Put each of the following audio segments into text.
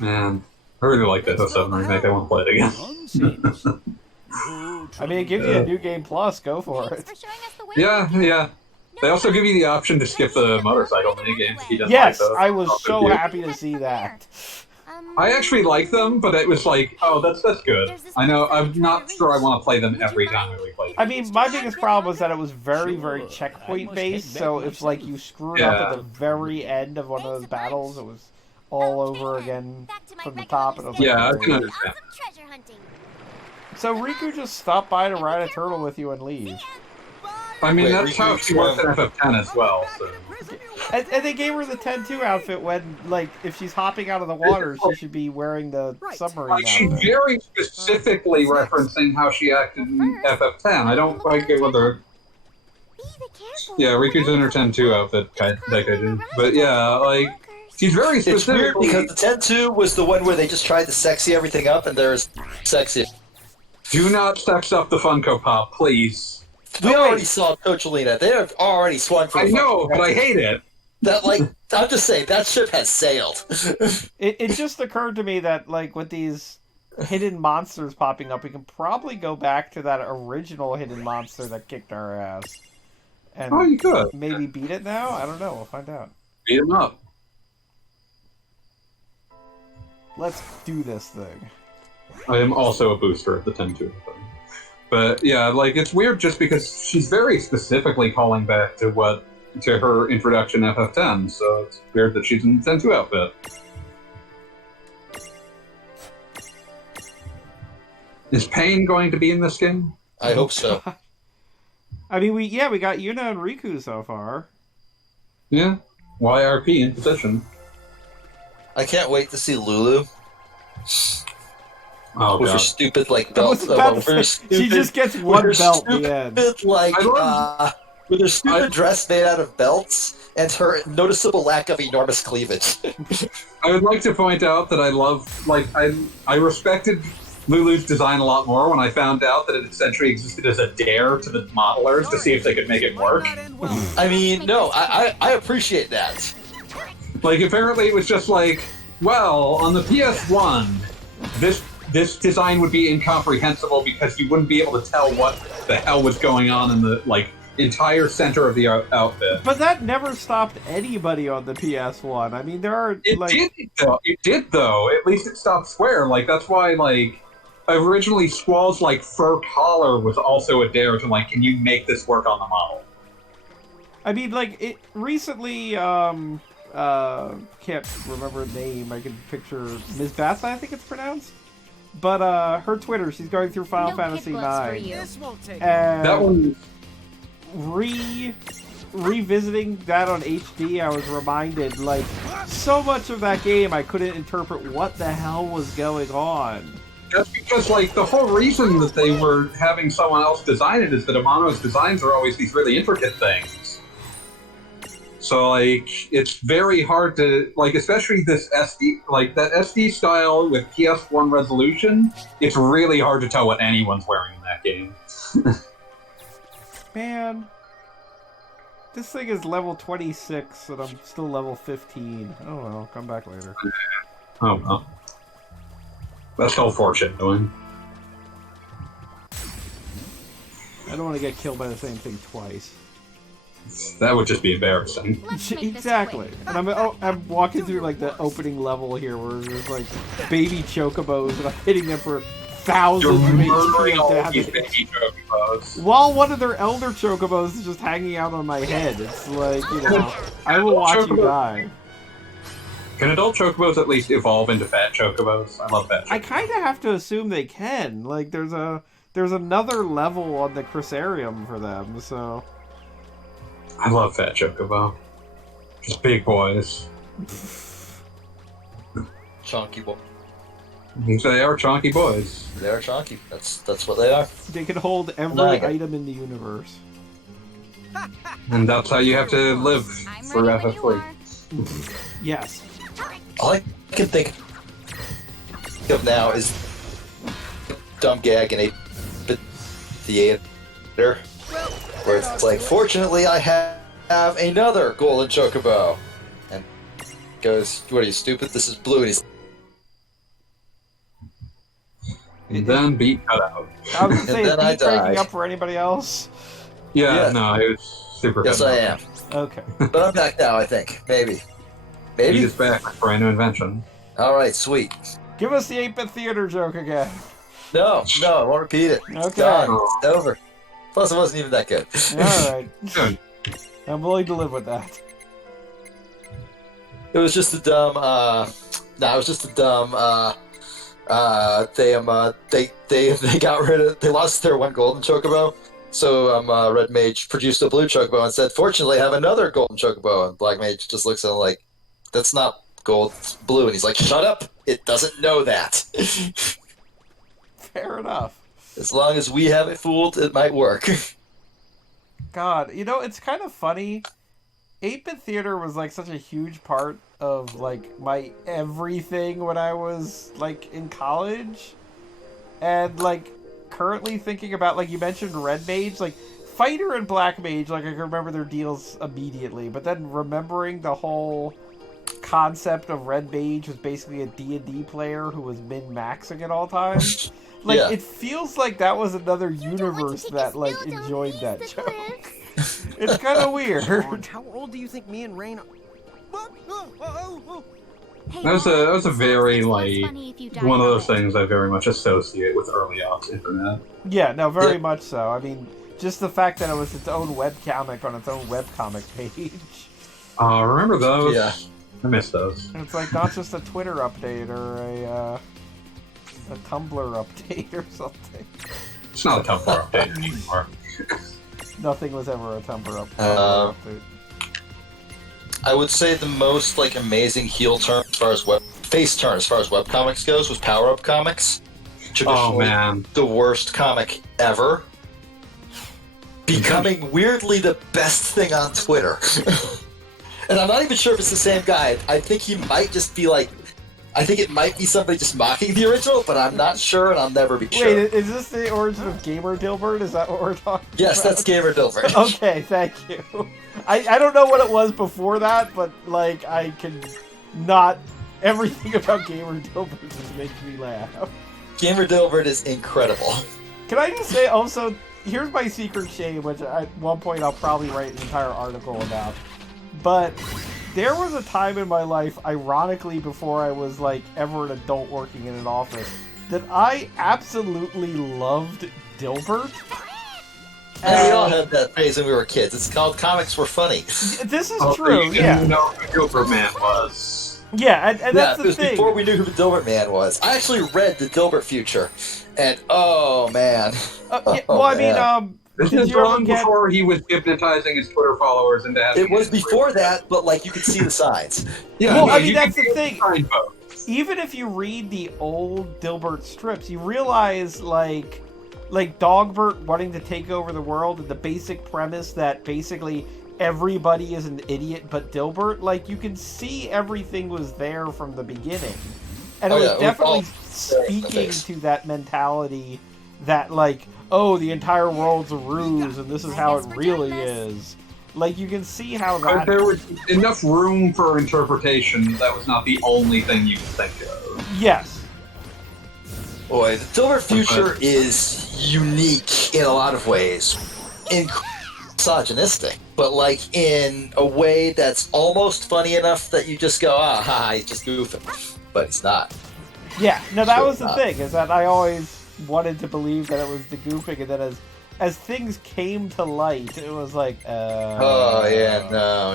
Man, I really like the FF7 remake. I want to play it again. I mean, it gives you a new game plus. Go for it. Yeah. They also give you the option to skip the motorcycle minigames if you didn't Yes, like those. I was so happy to see that. I actually like them, but it was like, oh, that's good. I know, I'm not sure I want to play them every time we play them. I mean, my biggest problem was that it was very, very checkpoint based, so if like you screwed up at the very end of one of those battles, it was all over again from the top. And it was Yeah, I like, can understand. so Riku just stopped by to ride a turtle with you and leave. I mean, Wait, that's how she works in FF10 as well, so... And they gave her the 10-2 outfit when, like, if she's hopping out of the water, she should be wearing the submarine She's outfit. very specifically referencing how she acted in FF10. I don't quite get what they're... Yeah, Riku's in her 10-2 outfit, like I do. But yeah, like, she's very It's weird specifically... because the 10-2 was the one where they just tried to sexy everything up, and there's sexy. Do not sex up the Funko Pop, please. We already saw Cochelina. They have already swung for the I know, but I hate it. That, like, I'm just saying, that ship has sailed. It just occurred to me that, like, with these hidden monsters popping up, we can probably go back to that original hidden monster that kicked our ass. And Oh, you could. maybe beat it now? I don't know. We'll find out. Beat him up. Let's do this thing. I am also a booster of the 10-2. But yeah, like, it's weird just because she's very specifically calling back to her introduction FF10, so it's weird that she's in the 10-2 outfit. Is Pain going to be in this game? I hope so. I mean, we got Yuna and Riku so far. Yeah. YRP in position. I can't wait to see Lulu. Oh, With her God. stupid, like, I belt. was about to say, she just gets one belt at the end. Like, I with her stupid dress made out of belts and her noticeable lack of enormous cleavage. I would like to point out that I respected Lulu's design a lot more when I found out that it essentially existed as a dare to the modelers to see if they could make it work. I mean, no, I appreciate that. Like, apparently it was just like, well, on the PS1, this design would be incomprehensible because you wouldn't be able to tell what the hell was going on in the, like, entire center of the outfit. But that never stopped anybody on the PS1. I mean, there are, It did, though. At least it stopped Square. Like, that's why, like, originally Squall's, like, fur collar was also a dare to, like, can you make this work on the model? I mean, like, it recently, can't remember her name. I can picture Ms. Bass, I think it's pronounced. But, her Twitter, she's going through Final Fantasy IX. And That one... revisiting that on HD, I was reminded, like, so much of that game I couldn't interpret what the hell was going on. That's because, like, the whole reason that they were having someone else design it is that Amano's designs are always these really intricate things. So, like, it's very hard to, like, especially this SD, like, that SD style with PS1 resolution, it's really hard to tell what anyone's wearing in that game. Man, this thing is level 26 and I'm still level 15. I don't know, come back later. Oh, well. That's all foreshadowing. I don't want to get killed by the same thing twice. That would just be embarrassing. Exactly. And I'm walking through, like, the opening level here where there's, like, baby chocobos and I'm hitting them for thousands of HP of damage. While one of their elder chocobos is just hanging out on my head. It's like, you know, I will watch you die. Can adult chocobos at least evolve into fat chocobos? I love fat chocobos. I kind of have to assume they can. Like, there's another level on the Chrysarium for them, so... I love fat chocobo. Just big boys. Chonky boy. They are chonky boys. They are chonky. That's what they are. They can hold every Like it. item in the universe. And that's how you have to live for FF3. Yes. All I can think of now is dumb gag in a theater where it's like, fortunately I have another golden chocobo. And goes, what are you, stupid? This is blue. And he's And then beat cut out. I was going to say, is then I beat breaking died. up for anybody else? Yeah, no, it was super Yes, good. I am. Okay. But I'm back now, I think. Maybe. Beat is back with brand new invention. All right, sweet. Give us the 8-bit theater joke again. No, I won't repeat it. Okay. Done. It's over. Plus, it wasn't even that good. All right. Good. I'm willing to live with that. It was just a dumb. It was just a dumb. They got rid of. They lost their one golden chocobo, so Red Mage produced a blue chocobo and said, "Fortunately, I have another golden chocobo." And Black Mage just looks at him like, "That's not gold, it's blue." And he's like, "Shut up! It doesn't know that." Fair enough. As long as we have it fooled, it might work. God, it's kind of funny. 8-bit theater was like such a huge part of like my everything when I was like in college, and like currently thinking about, like you mentioned Red Mage, like Fighter and Black Mage, like I can remember their deals immediately, but then remembering the whole concept of Red Mage was basically a D&D player who was min-maxing at all times. Like, Yeah. It feels like that was another universe that, like, enjoyed that joke. It's kind of weird. How old do you think me and Rain are? That was a very, like, one of those things I very much associate with early ops internet. Yeah, no, very much so. I mean, just the fact that it was its own webcomic on its own webcomic page. Remember those? Yeah. I miss those. It's like not just a Twitter update or a Tumblr update or something. It's not a Tumblr update anymore. Nothing was ever a Tumblr Uh, update. I would say the most like amazing heel turn as far as face turn as far as webcomics goes was Power Up Comics. Oh man, The worst comic ever. Becoming weirdly the best thing on Twitter. And I'm not even sure if it's the same guy. I think he might just be like, I think it might be somebody just mocking the original, but I'm not sure, and I'll never be sure. Wait, is this the origin of Gamer Dilbert? Is that what we're talking Yes, about? that's Gamer Dilbert. Okay, thank you. I don't know what it was before that, but, like, I can not... Everything about Gamer Dilbert just makes me laugh. Gamer Dilbert is incredible. Can I just say, also, here's my secret shame, which at one point I'll probably write an entire article about. But there was a time in my life, ironically, before I was, like, ever an adult working in an office, that I absolutely loved Dilbert. And we all had that phase when we were kids. It's called Comics Were Funny. This is true, You yeah. didn't know who Dilbert Man was. Yeah, and that's it the was thing. before we knew who the Dilbert Man was. I actually read the Dilbert Future, and oh man. Well, I mean, This did is you ever long get... before he was hypnotizing his Twitter followers into having... It was before that, but like you could see the signs. Yeah, Well, no, I mean, you that's can the get thing. signposts. Even if you read the old Dilbert strips, you realize, like Dogbert wanting to take over the world and the basic premise that basically everybody is an idiot but Dilbert, like, you can see everything was there from the beginning. And it was definitely speaking to that mentality that, like, oh, the entire world's a ruse and this is how it really is. Like, you can see how But that... there was enough room for interpretation that was not the only thing you could think of. Yes. Boy, the Dilbert Future is unique in a lot of ways. Misogynistic, but like in a way that's almost funny enough that you just go, ah, haha, he's just goofing. But he's not. Yeah, no, that Sure was the not. thing, is that I always wanted to believe that it was the goofing, and then as things came to light, it was like, Oh yeah,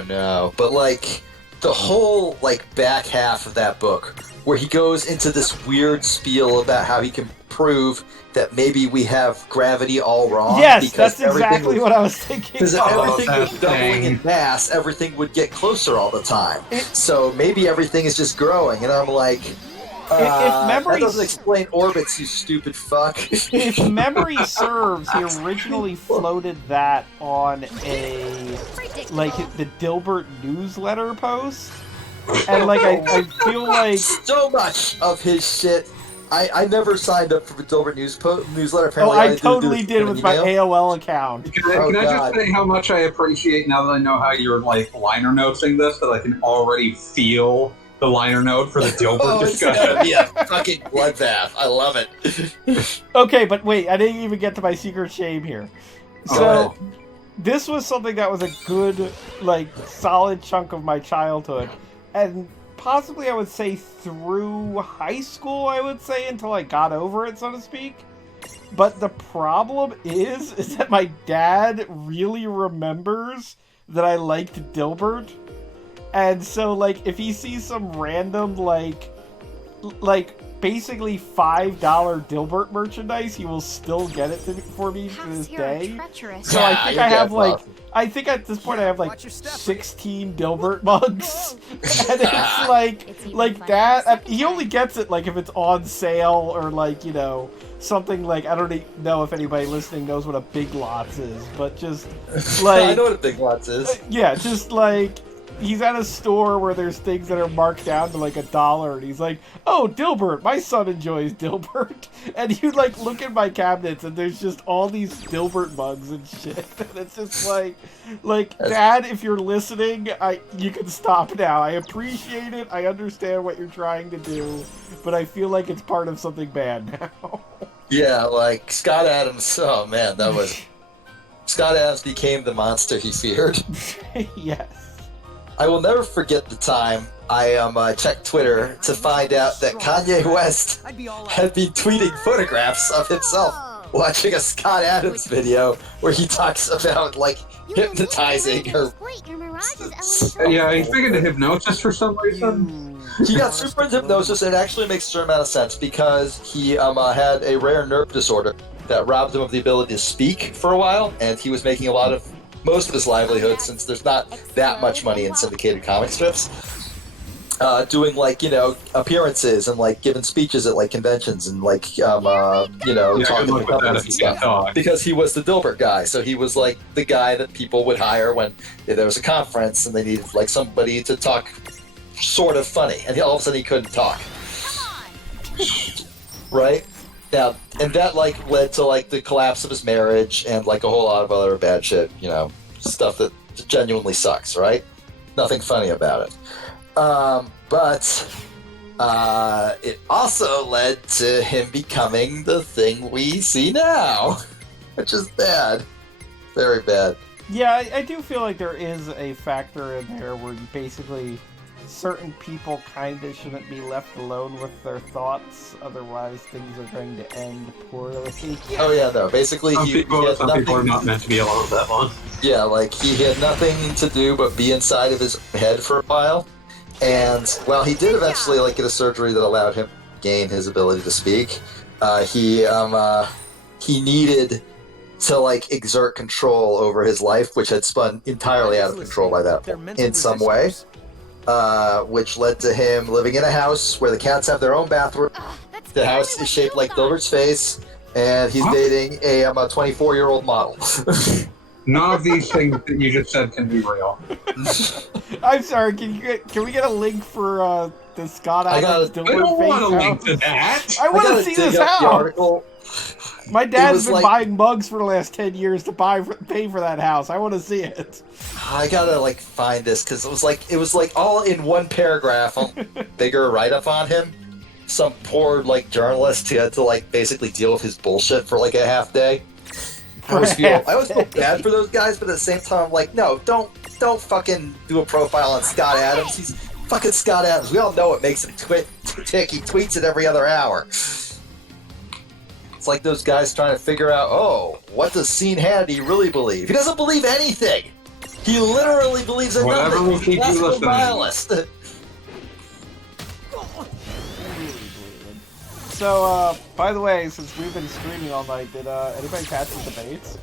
no. But like the whole like back half of that book, where he goes into this weird spiel about how he can prove that maybe we have gravity all wrong. Yes, because that's exactly what I was thinking. Because if everything that was doubling thing. in mass, everything would get closer all the time. It- So maybe everything is just growing, and I'm like, memory that doesn't explain orbits, you stupid fuck. If memory serves, he originally floated that on the Dilbert newsletter post. And, like, I feel like... So much of his shit. I never signed up for the Dilbert newsletter. Oh, Apparently, I didn't totally do did an with my email. AOL account. Can I Oh, just God. say how much I appreciate now that I know how you're like liner noting this, that I can already feel the liner note for the Dilbert It's gonna discussion. be a fucking bloodbath. I love it. Okay, but wait, I didn't even get to my secret shame here. So, this was something that was a good, like, solid chunk of my childhood. And possibly I would say through high school, I would say, until I got over it, so to speak. But the problem is that my dad really remembers that I liked Dilbert. And so, like, if he sees some random, like basically $5 Dilbert merchandise, he will still get it for me to this day. So I think I have, like, I think at this point I have, like, 16 Dilbert mugs. And it's like that. He only gets it, like, if it's on sale or, like, you know, something like, I don't know if anybody listening knows what a Big Lots is, but just, like... I know what a Big Lots is. Yeah, just, like... He's at a store where there's things that are marked down to like $1, and he's like, "Oh, Dilbert, my son enjoys Dilbert." And you like look at my cabinets, and there's just all these Dilbert mugs and shit. And it's just like, Dad, if you're listening, you can stop now. I appreciate it. I understand what you're trying to do, but I feel like it's part of something bad now. Yeah, like Scott Adams. Oh man, that was Scott Adams became the monster he feared. Yes. I will never forget the time I checked Twitter to find out that Kanye West had been tweeting photographs of himself watching a Scott Adams video where he talks about, like, hypnotizing her. Yeah, he's big into hypnosis for some reason. He got super into hypnosis, and it actually makes a certain amount of sense because he had a rare nerve disorder that robbed him of the ability to speak for a while, and he was making most of his livelihood, since there's not that much money in syndicated comic strips, doing, like, you know, appearances and, like, giving speeches at, like, conventions and, like, you know, talking to companies and stuff. Because he was the Dilbert guy, so he was, like, the guy that people would hire when there was a conference and they needed, like, somebody to talk sort of funny, and all of a sudden he couldn't talk. Right? Now, and that, like, led to, like, the collapse of his marriage and, like, a whole lot of other bad shit, you know, stuff that genuinely sucks, right? Nothing funny about it. But it also led to him becoming the thing we see now, which is bad. Very bad. Yeah, I do feel like there is a factor in there where you basically... certain people kind of shouldn't be left alone with their thoughts, otherwise things are going to end poorly. Oh yeah, no. Basically, some he people are not meant to be alone that long. Yeah, like he had nothing to do but be inside of his head for a while, and while he did eventually like get a surgery that allowed him to gain his ability to speak, he needed to like exert control over his life, which had spun entirely out of control by that point in some way. Which led to him living in a house where the cats have their own bathroom. The house is shaped like Dilbert's face, and he's dating a 24-year-old model. None of these things that you just said can be real. I'm sorry. Can we get a link for the Scott Adams Dilbert face? I don't want a link to that. I want to see this house. My dad's been buying mugs for the last 10 years to pay for that house. I want to see it. I gotta like find this because it was like all in one paragraph, bigger write-up on him. Some poor like journalist who had to like basically deal with his bullshit for like a half day. I always feel bad for those guys, but at the same time, I'm like, no, don't fucking do a profile on Scott Adams. He's fucking Scott Adams. We all know what makes him tick. He tweets it every other hour. It's like those guys trying to figure out, what does Sean Hannity really believe? He doesn't believe anything. He literally believes in nothing. He's a classical nihilist. So, by the way, since we've been streaming all night, did anybody catch the debates?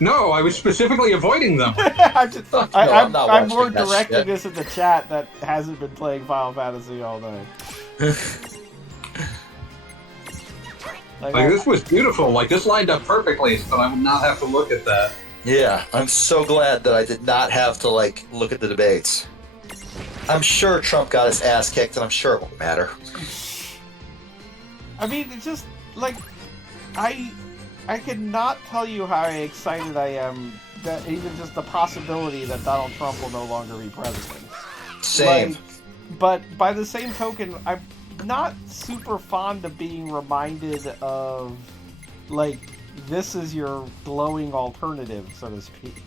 No, I was specifically avoiding them. I'm more directing this in the chat that hasn't been playing Final Fantasy all night. Like, this was beautiful. Like, this lined up perfectly, so I would not have to look at that. Yeah, I'm so glad that I did not have to, like, look at the debates. I'm sure Trump got his ass kicked, and I'm sure it won't matter. I mean, it's just, like, I cannot tell you how excited I am that even just the possibility that Donald Trump will no longer be president. Same. But by the same token, I'm not super fond of being reminded of, like, this is your glowing alternative, so to speak.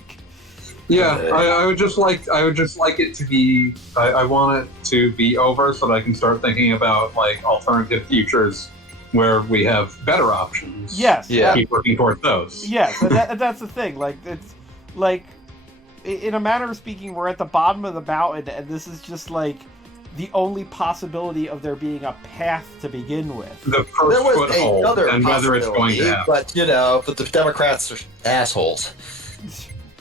Yeah, I would just like it to be. I want it to be over so that I can start thinking about like alternative futures where we have better options. Yes. Yeah. Keep working towards those. Yes, and that's the thing. Like, it's like, in a manner of speaking, we're at the bottom of the mountain, and this is just like the only possibility of there being a path to begin with. The first There was foothold, another and whether it's going to happen. but the Democrats are assholes.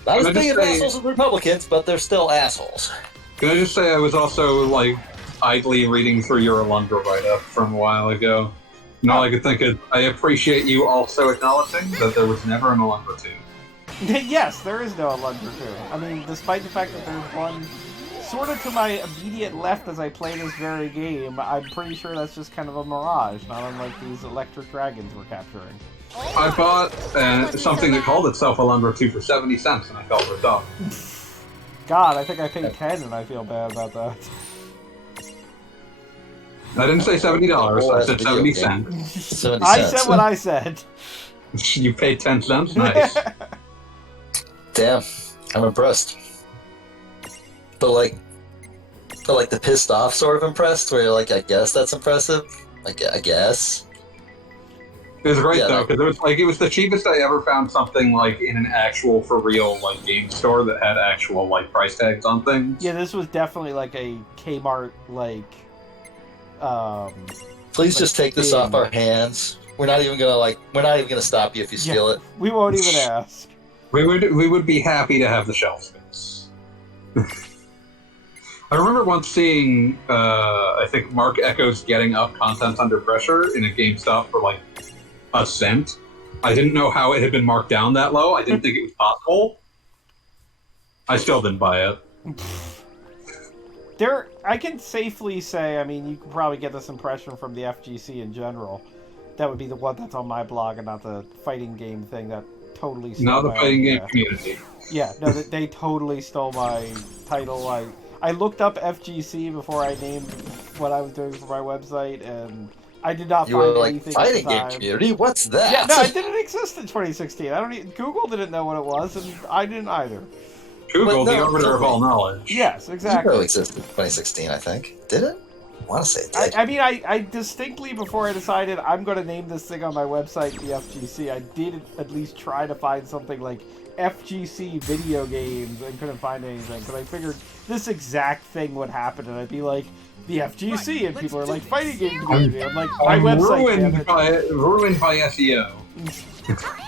Not as Can I big just of say- assholes as Republicans, but they're still assholes. Can I just say I was also like idly reading through your Alundra write-up from a while ago. And all I could think is, I appreciate you also acknowledging that there was never an Alundra 2. Yes, there is no Alundra 2. I mean, despite the fact that there's one sort of to my immediate left as I play this very game, I'm pretty sure that's just kind of a mirage, not unlike these electric dragons we're capturing. I bought something that called itself Alundra 2 for 70 cents, and I felt ripped off. God, I think I paid 10 and I feel bad about that. I didn't say $70, I said Video 70 game. cents. 70 I cents. said what I said. You paid 10 cents? Nice. Damn, I'm impressed. But like the pissed off sort of impressed, where you're like, I guess that's impressive. I guess. It was great Yeah, though, that- because it was the cheapest I ever found something like in an actual for real like game store that had actual like price tags on things. Yeah, this was definitely like a Kmart, like, Please Like, just take this big. off our hands. We're not even gonna stop you if you steal it. we won't even ask. We would be happy to have the shelf space. I remember once seeing I think Mark Echo's Getting Up Contents Under Pressure in a GameStop for like a cent. I didn't know how it had been marked down that low. I didn't think it was possible. I still didn't buy it. I can safely say, I mean, you can probably get this impression from the FGC in general. That would be the one that's on my blog and not the fighting game thing that totally stole Not the my fighting game idea. community. Yeah, no, they totally stole my title. I looked up FGC before I named what I was doing for my website, and I did not You find were like, anything fighting at the game time. community? What's that? Yeah, no, it didn't exist in 2016. Google didn't know what it was, and I didn't either. Google, But the no, arbiter of all knowledge. Yes, exactly. Zero existed in 2016, I think. Did it? I want to say it did. I mean, I distinctly, before I decided I'm going to name this thing on my website the FGC, I did at least try to find something like FGC video games and couldn't find anything, because I figured this exact thing would happen, and I'd be like, the FGC, and people are like, fighting game community. I'm like, my I'm website, damn it. ruined by SEO.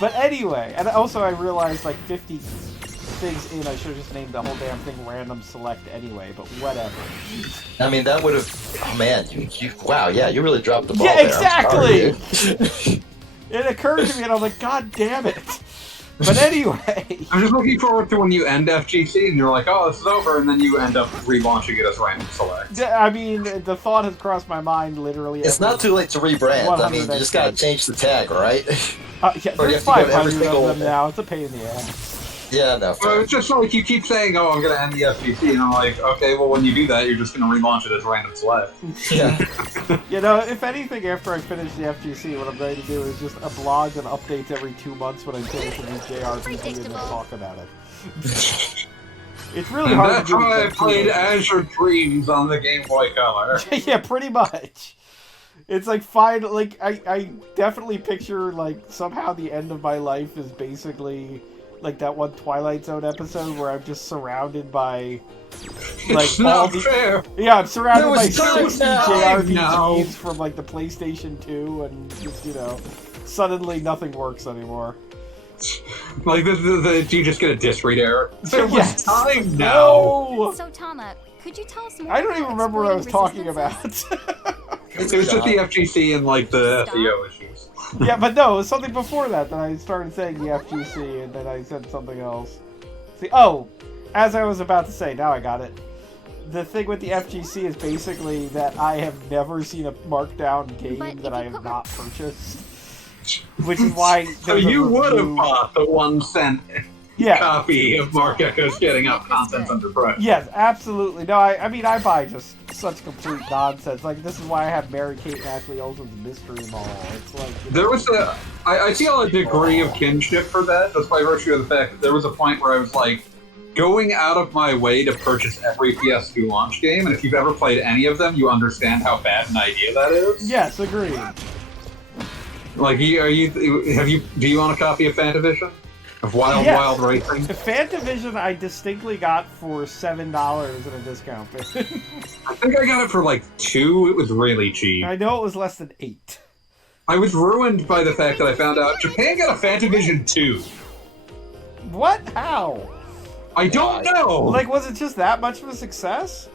But anyway, and also I realized like 50 things in, I should have just named the whole damn thing random select anyway, but whatever. I mean, that would have. Oh man, you wow, yeah, you really dropped the ball. Yeah, there. exactly! I'm sorry, dude. It occurred to me, and I was like, God damn it! But anyway, I'm just looking forward to when you end FGC and you're like, oh, this is over, and then you end up relaunching it as random select. I mean, the thought has crossed my mind literally. It's not too late to rebrand. I mean, you 100%. just gotta change the tag, right? Yeah, Or you there's have to go to 500 every of single- them now. It's a pain in the ass. Yeah, no. Well, Fair. it's just like you keep saying, oh, I'm going to end the FGC, and I'm like, okay, well, when you do that, you're just going to relaunch it as random select. Yeah. You know, if anything, after I finish the FGC, what I'm going to do is just a blog and updates every 2 months when I finish a new JRPG and then talk about it. It's really And hard that's to do. how I with played two Azure Dreams on the Game Boy Color. Yeah, pretty much. It's like fine. Like I definitely picture like somehow the end of my life is basically like that one Twilight Zone episode where I'm just surrounded by like It's all not the fair. yeah, I'm surrounded There by was time 60 now. JRPGs No. from like the PlayStation 2, and just suddenly nothing works anymore. Like, do you just get a disk read error? There was Yes. time now. No, So, Tama, could you tell us more I don't about even remember what I was exploiting talking resistances? about. It was just the FGC and, like, the SEO issues. Yeah, but no, it was something before that I started saying the FGC, and then I said something else. See, oh, as I was about to say, now I got it. The thing with the FGC is basically that I have never seen a markdown game But that if I you have put- not purchased. Which is why So there's a you would have review- bought the 1 cent Yeah, copy of Mark Echo's Getting Up Contents Under Pressure. yes, absolutely. No, I mean, I buy just such complete nonsense. Like, this is why I have Mary-Kate and Ashley Olsen's Mystery Mall. It's like... There was I feel a degree of kinship for that, just by virtue of the fact that there was a point where I was like, going out of my way to purchase every PS2 launch game, and if you've ever played any of them, you understand how bad an idea that is. Yes, agreed. Like, do you own a copy of Fantavision? Of Wild Racing? Fantavision I distinctly got for $7 in a discount. I think I got it for like $2. It was really cheap. I know it was less than $8. I was ruined by the fact that I found out Japan got a Fantavision 2. What? How? I don't know! Like, was it just that much of a success?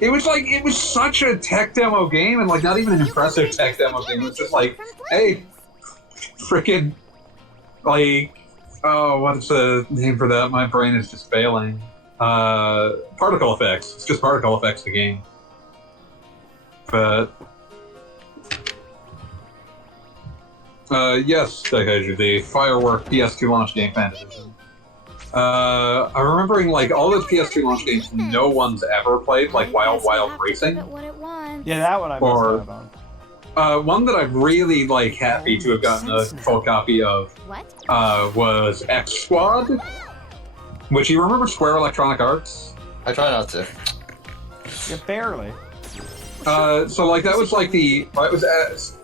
It was such a tech demo game, and like not even an impressive tech demo game. It was just like, hey, frickin', like, oh, what's the name for that? My brain is just failing. Particle effects. It's just particle effects, the game. But, yes, Daikaiju, the firework PS2 launch game Fantavision. I'm remembering, like, all those PS2 launch games no one's ever played, like Wild Racing. Yeah, that one I missed out on. One that I'm really, like, happy to have gotten a full copy of was X Squad, which, you remember Square Electronic Arts? I try not to. Yeah, barely. So, like, that was, like,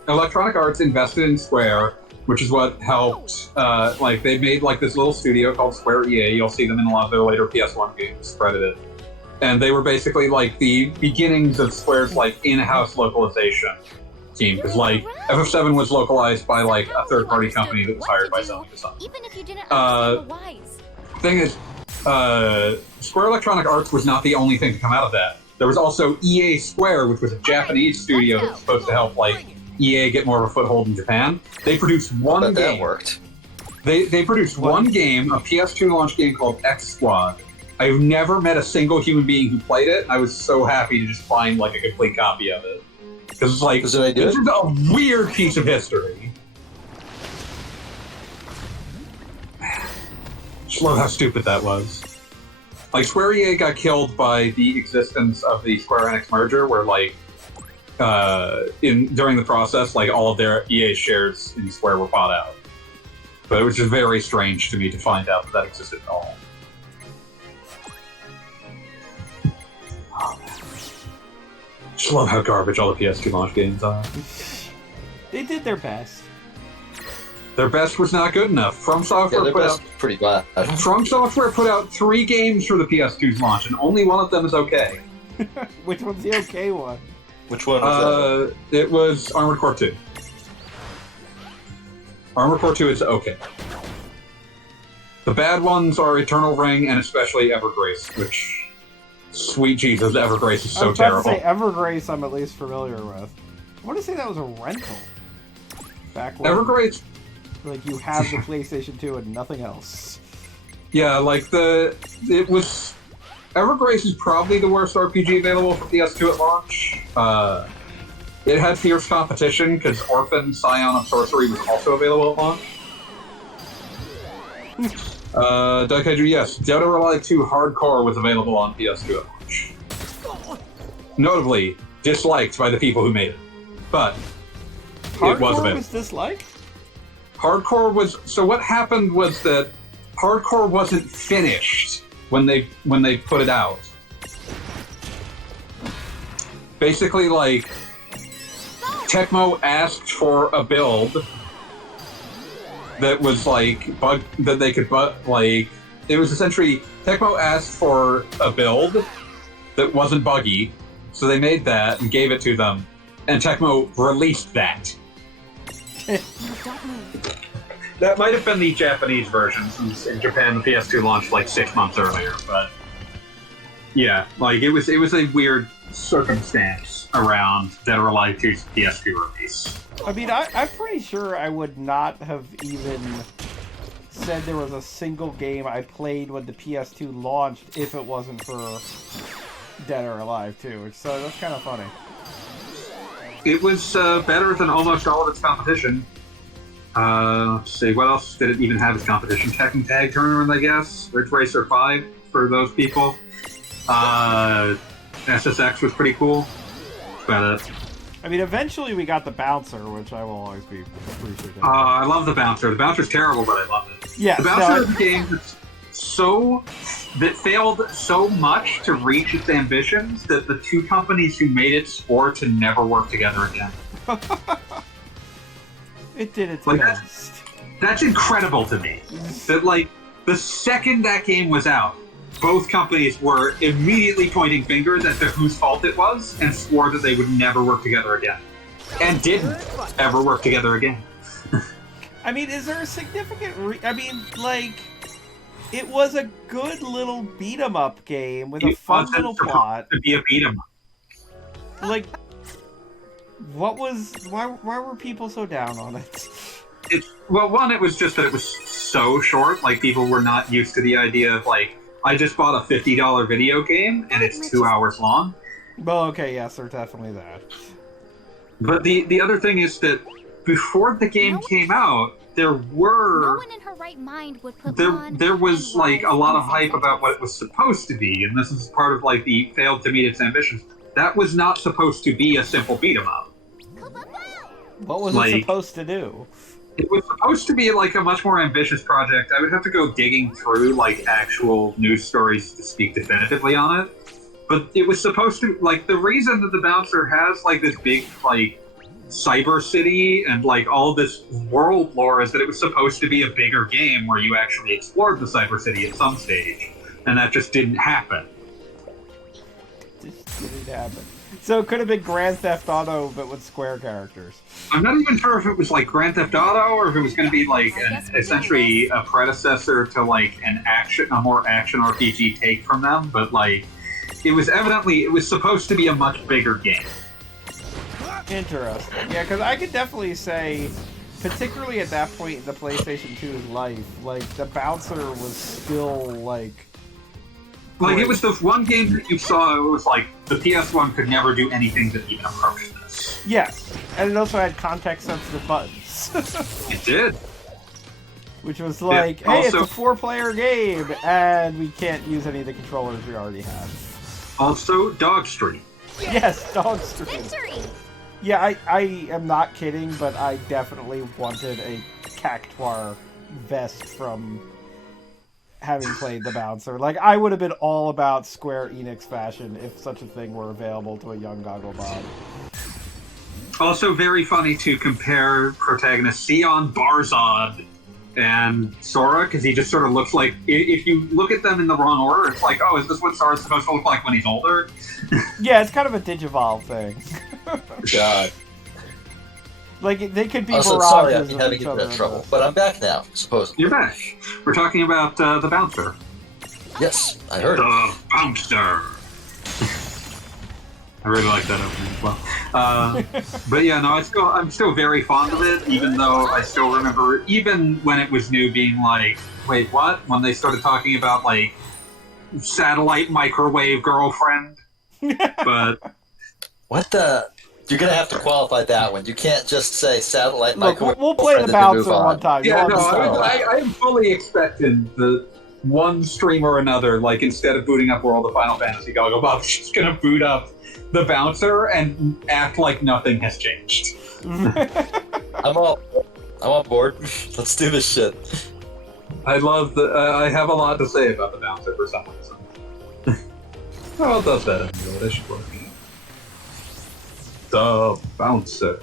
Electronic Arts invested in Square, which is what helped, like, they made, like, this little studio called Square EA. You'll see them in a lot of their later PS1 games credited. And they were basically, like, the beginnings of Square's, like, in-house localization team. Because, like, FF7 was localized by, like, a third-party company that was hired by Sony to some. Thing is, Square Electronic Arts was not the only thing to come out of that. There was also EA Square, which was a Japanese studio that was supposed to help, like, EA get more of a foothold in Japan. They produced one game. That worked. They produced one game, a PS2 launch game called X Squad. I've never met a single human being who played it, and I was so happy to just find, like, a complete copy of it. Because it's like, this is a weird piece of history. Just love how stupid that was. Like, Square EA got killed by the existence of the Square Enix merger, where, like, during the process, like, all of their EA shares in Square were bought out. But it was just very strange to me to find out that existed at all. Oh, man. Just love how garbage all the PS2 launch games are. They did their best. Their best was not good enough. From Software pretty bad. From Software put out 3 games for the PS2's launch, and only one of them is okay. Which one's the okay one? Which one was that? It was Armored Core 2. Armored Core 2 is okay. The bad ones are Eternal Ring and especially Evergrace, which, sweet Jesus, Evergrace is so terrible. I was about to say Evergrace I'm at least familiar with. I want to say that was a rental. Back when, Evergrace... like, you have the PlayStation 2 and nothing else. Yeah, like, it was... Evergrace is probably the worst RPG available for PS2 at launch. It had fierce competition, because Orphan Scion of Sorcery was also available at launch. Daikaiju, yes, Dead or Alive 2 Hardcore was available on PS2 at launch. Notably, disliked by the people who made it. But, it was available. Hardcore was disliked? Hardcore was... So what happened was that Hardcore wasn't finished when they put it out. Basically, like, Tecmo asked for a build that was like that they could like, it was essentially Tecmo asked for a build that wasn't buggy, so they made that and gave it to them, and Tecmo released that. That might have been the Japanese version, since in Japan the PS2 launched like 6 months earlier, but yeah, like it was a weird circumstance around Dead or Alive 2's PS2 release. I mean, I'm pretty sure I would not have even said there was a single game I played when the PS2 launched if it wasn't for Dead or Alive 2, so that's kind of funny. It was better than almost all of its competition. Let's see, what else did it even have as competition? Tekken Tag Tournament, I guess? Ridge Racer 5 for those people. SSX was pretty cool. That's about it. I mean, eventually we got the bouncer, which I will always be appreciative of. I love the bouncer. The bouncer's terrible, but I love it. Yeah, the bouncer is a game that failed so much to reach its ambitions that the two companies who made it swore to never work together again. It did its like, best. That's incredible to me. That, like, the second that game was out, both companies were immediately pointing fingers as to whose fault it was and swore that they would never work together again. And didn't ever work together again. I mean, is there a significant... I mean, like... It was a good little beat-em-up game with a fun little plot. To be a beat-em-up. Like, what was... Why were people so down on it? Well, one, it was just that it was so short. Like, people were not used to the idea of, like, I just bought a $50 video game, and it's 2 hours long. Well, okay, yes, there's definitely that. But the other thing is that before the game came out, there were... No one in her right mind would put there was, like, a lot of hype about what it was supposed to be, and this is part of, like, the failed to meet its ambitions. That was not supposed to be a simple beat-em-up. What was it supposed to do? It was supposed to be, like, a much more ambitious project. I would have to go digging through, like, actual news stories to speak definitively on it. But it was supposed to, like, the reason that the Bouncer has, like, this big, like, cyber city and, like, all this world lore is that it was supposed to be a bigger game where you actually explored the cyber city at some stage. And that just didn't happen. Just didn't happen. So it could have been Grand Theft Auto, but with Square characters. I'm not even sure if it was like Grand Theft Auto or if it was going to be like essentially a predecessor to like a more action RPG take from them. But like, it was supposed to be a much bigger game. Interesting. Yeah, because I could definitely say, particularly at that point in the PlayStation 2's life, like the Bouncer was still like. Like, it was the one game that you saw, it was like, the PS1 could never do anything that even approached this. Yes, and it also had context-sensitive buttons. It did. Which was like, yeah, hey, also, it's a 4-player game, and we can't use any of the controllers we already have. Also, Dog Street. Yes, Dog Street. Victory! Yeah, I am not kidding, but I definitely wanted a Cactuar vest from... having played the Bouncer. Like, I would have been all about Square Enix fashion if such a thing were available to a young Goggle Bob. Also very funny to compare protagonist Sion Barzod and Sora, because he just sort of looks like, if you look at them in the wrong order, it's like, oh, is this what Sora's supposed to look like when he's older? Yeah, it's kind of a Digivolve thing. God. Like, they could be also, mirages sorry, I've of been having each a bit other. of trouble, but I'm back now, supposedly. You're back. We're talking about the Bouncer. Yes, I heard. The Bouncer. I really like that opening as well. But yeah, no, I'm still very fond of it, even though I still remember, even when it was new, being like, wait, what? When they started talking about, like, satellite microwave girlfriend. But... What the... You're gonna have to qualify that one. You can't just say satellite microwave. We'll play the Bouncer one time. Yeah, no, I'm fully expecting the one stream or another, like, instead of booting up World of Final Fantasy Goggle Bob, she's gonna boot up the Bouncer and act like nothing has changed. I'm on board. Let's do this shit. I have a lot to say about the Bouncer for some reason. How does that in English? The Bouncer.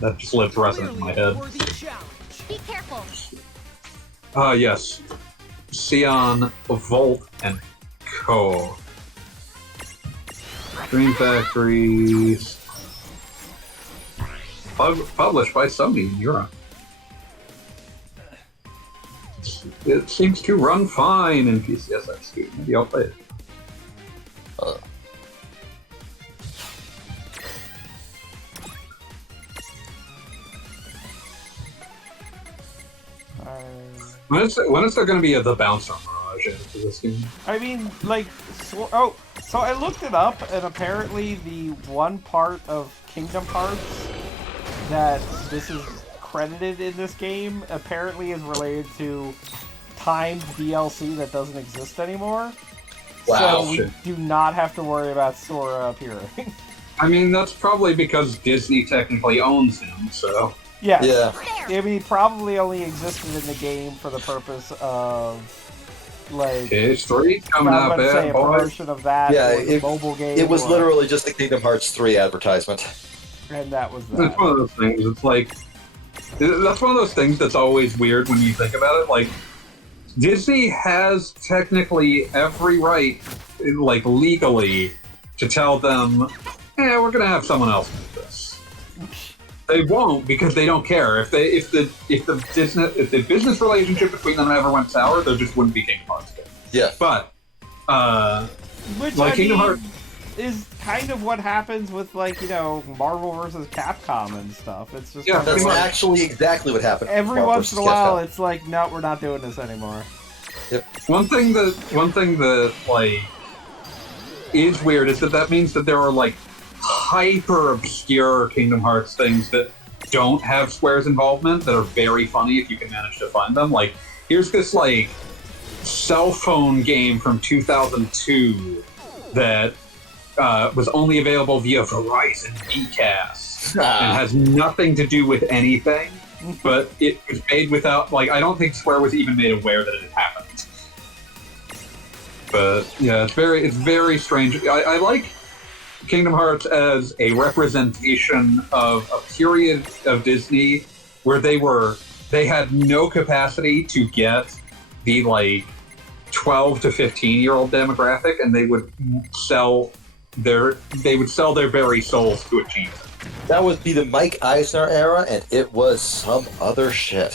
That just lives resonant in my head. Be careful. Yes. Sion, Volt, and Co. Dream Factories. Published by Sony in Europe. It seems to run fine in PCSX. Maybe I'll play it. When is there going to be the Bouncer Mirage into this game? I mean, like, so I looked it up, and apparently the one part of Kingdom Hearts that this is credited in this game apparently is related to timed DLC that doesn't exist anymore. Wow. So we do not have to worry about Sora appearing. I mean, that's probably because Disney technically owns him, so... Yes. Yeah. I mean, he probably only existed in the game for the purpose of, like... PS3 coming I'm up, about to say a boy. promotion of that, Yeah, or the mobile game. It was or- literally just the Kingdom Hearts 3 advertisement. And that was It's that. one of those things, it's like... That's one of those things that's always weird when you think about it. Like, Disney has technically every right, like, legally, to tell them, we're gonna have someone else do this. They won't because they don't care. If the business relationship between them ever went sour, there just wouldn't be Kingdom Hearts game. Yeah. But Which, like I Kingdom mean, Hearts, is kind of what happens with, like, you know, Marvel versus Capcom and stuff. It's just Yeah, kind of That's like, actually exactly what happened. every Marvel once in a versus while, Capcom. it's like, no, we're not doing this anymore. one thing that like is weird is that means that there are like hyper obscure Kingdom Hearts things that don't have Square's involvement that are very funny if you can manage to find them. Like, here's this like cell phone game from 2002 that was only available via Verizon Vcast and has nothing to do with anything, but it was made without, like, I don't think Square was even made aware that it had happened. But yeah, it's very strange. I like Kingdom Hearts as a representation of a period of Disney where they had no capacity to get the like 12 to 15-year-old demographic, and they would sell their very souls to achieve it. That would be the Mike Eisner era, and it was some other shit.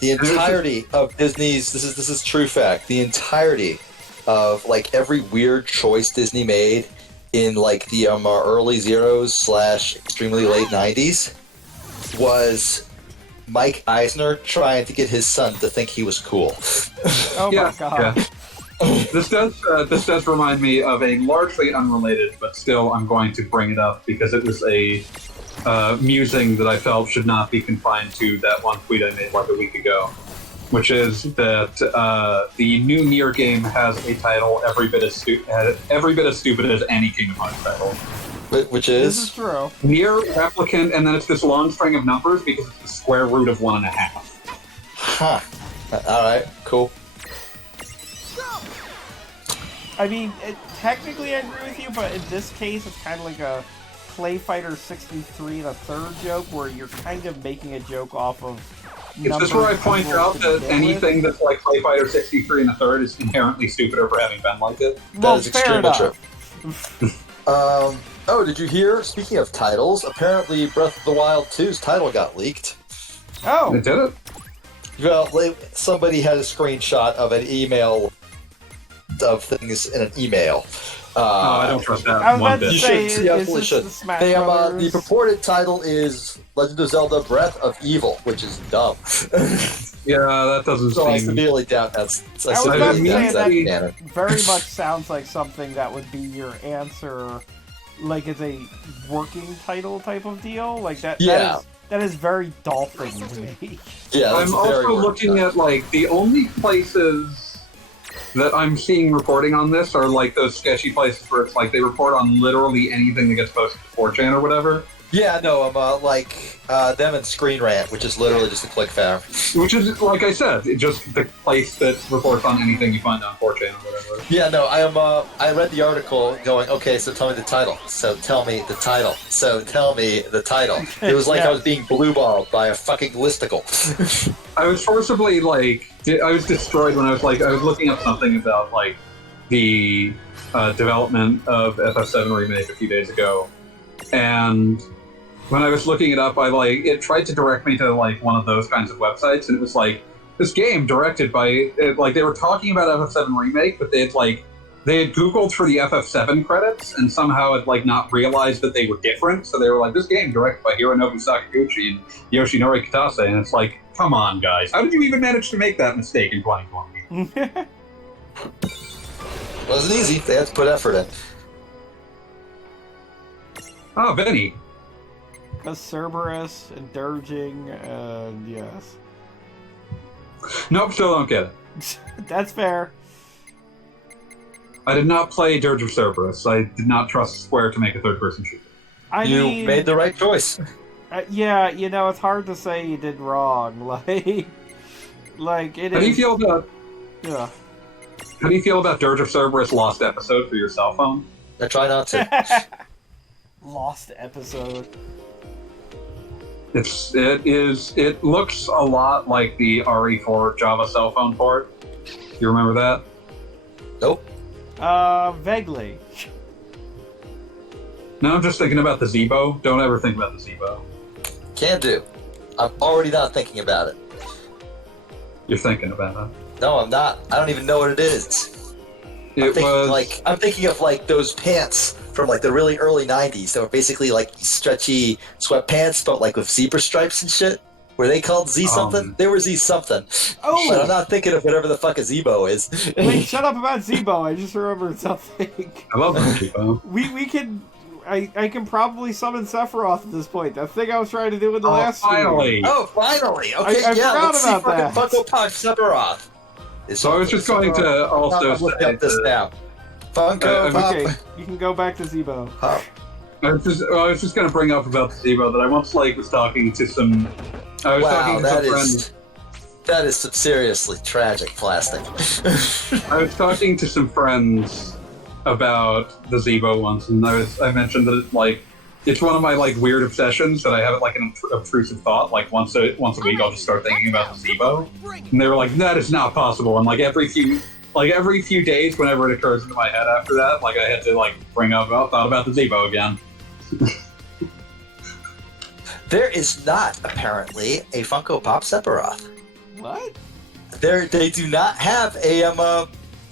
The entirety of Disney's, this is true fact, the entirety of like every weird choice Disney made in like the early zeros / extremely late 90s was Mike Eisner trying to get his son to think he was cool. Oh Yeah, my god. yeah. This does remind me of a largely unrelated, but still I'm going to bring it up because it was a musing that I felt should not be confined to that one tweet I made like a week ago, which is that the new Nier game has a title every bit as stupid as any Kingdom Hearts title. Which This is is? true. Nier Replicant, and then it's this long string of numbers because it's the square root of 1.5. Huh. Alright, cool. I mean, technically I agree with you, but in this case, it's kind of like a Play Fighter 63 and a third joke, where you're kind of making a joke off of. It's just where I point out that anything that's like Play Fighter 63 and a third is inherently stupider for having been like it. Well, That is fair extremely enough. Oh, did you hear? Speaking of titles, apparently Breath of the Wild 2's title got leaked. Oh, It did it? Well, somebody had a screenshot of an email of things in an email. I don't trust that I was one about to bit. You say, should. You is absolutely this should. the Smash The Brothers? purported title is Legend of Zelda: Breath of Evil, which is dumb. Yeah, that doesn't So I seem... severely doubt that's. I was about to severely say doubt that canon. very much sounds like something that would be your answer, like it's a working title type of deal. Like that. Yeah. That is very Dolphin to me. Yeah, that's I'm very also worked looking up. at, like, the only places that I'm seeing reporting on this are, like, those sketchy places where it's like they report on literally anything that gets posted to 4chan or whatever. Yeah, no, I'm like them and Screen Rant, which is literally just a click farm. Which is, like I said, just the place that reports on anything you find on 4chan or whatever. Yeah, no, I read the article going, okay, so tell me the title. So tell me the title. So tell me the title. It was like Yeah. I was being blue-balled by a fucking listicle. I was forcibly, like, I was destroyed when I was looking up something about, like, the development of FF7 Remake a few days ago, and when I was looking it up, it tried to direct me to, like, one of those kinds of websites, and it was like, this game directed by, like, they were talking about FF7 Remake, but they had Googled for the FF7 credits, and somehow had, like, not realized that they were different, so they were like, this game directed by Hironobu Sakaguchi and Yoshinori Kitase, and it's like, come on, guys, how did you even manage to make that mistake in 2020? Wasn't easy. They had to put effort in. Oh, Vinny. Cerberus and Dirging, and yes. Nope, still don't get it. That's fair. I did not play Dirge of Cerberus. I did not trust Square to make a third-person shooter. You mean, made the right choice. Yeah, you know, it's hard to say you did wrong. Like it How do you is. feel about Yeah. How do you feel about Dirge of Cerberus Lost Episode for your cell phone? I try not to. Lost episode. It looks a lot like the RE4 Java cell phone port. You remember that? Nope. Vaguely. No, I'm just thinking about the Zebo. Don't ever think about the Zebo. Can do. I'm already not thinking about it. You're thinking about it. No, I'm not. I don't even know what it is. I'm thinking of like those pants from like the really early '90s that were basically like stretchy sweatpants, but like with zebra stripes and shit. Were they called Z something? They were Z something. Oh! But I'm not thinking of whatever the fuck a Zebo is. Wait, shut up about Zebo. I just remembered something. I love that Zebo. We can. I can probably summon Sephiroth at this point. That thing I was trying to do in the Oh, last stream. finally! Oh, finally! Okay, I yeah, forgot let's see about fucking that. Funko Pop Sephiroth. So I was just going to also I'm looking say up this that- now. Funko Pop. Okay, you can go back to Zebo. Pop. I was just going to bring up about the Zebo that I once was talking to some. I was Wow, talking to that some is that is some seriously tragic plastic. I was talking to some friends about the Zebo once, and I mentioned that it's one of my like weird obsessions that I have like an obtrusive thought. Like once a week, I'll just start thinking about the Zebo, and they were like, "That is not possible." And like every few days, whenever it occurs into my head after that, like I had to like bring up thought about the Zebo again. There is not apparently a Funko Pop Sephiroth. What? They do not have a But